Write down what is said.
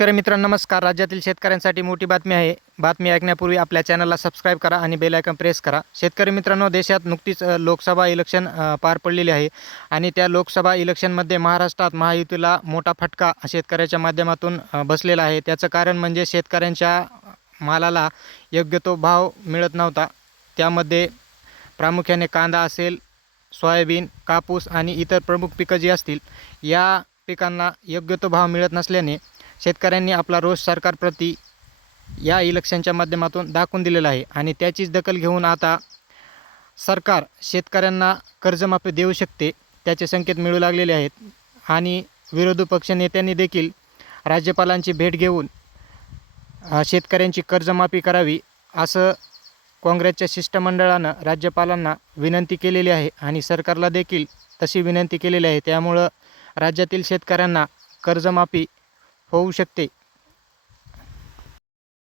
शेतकरी मित्रांनो नमस्कार. राज्यातील शेतकऱ्यांसाठी मोठी बातमी आहे. बातमी ऐकण्यापूर्वी आपल्या चॅनलला सबस्क्राईब करा आणि बेल आयकॉन प्रेस करा. शेतकरी मित्रांनो, देशात नुकतीच लोकसभा इलेक्शन पार पडलेली आहे आणि त्या लोकसभा इलेक्शनमध्ये महाराष्ट्रात महायुतीला मोठा फटका शेतकऱ्याच्या माध्यमातून बसलेला आहे. त्याचं कारण म्हणजे शेतकऱ्यांच्या मालाला योग्य तो भाव मिळत नव्हता. त्यामध्ये प्रामुख्याने कांदा असेल, सोयाबीन, कापूस आणि इतर प्रमुख पिकं जी असतील, या पिकांना योग्य तो भाव मिळत नसल्याने शेतकऱ्यांनी आपला रोष सरकारप्रती या इलेक्शनच्या माध्यमातून दाखवून दिलेला आहे आणि त्याचीच दखल घेऊन आता सरकार शेतकऱ्यांना कर्जमाफी देऊ शकते, त्याचे संकेत मिळू लागलेले आहेत. आणि विरोधी पक्ष नेत्यांनी देखील राज्यपालांची भेट घेऊन शेतकऱ्यांची कर्जमाफी करावी असं काँग्रेसच्या शिष्टमंडळानं राज्यपालांना विनंती केलेली आहे आणि सरकारला देखील तशी विनंती केलेली आहे. त्यामुळं राज्यातील शेतकऱ्यांना कर्जमाफी होऊ शकते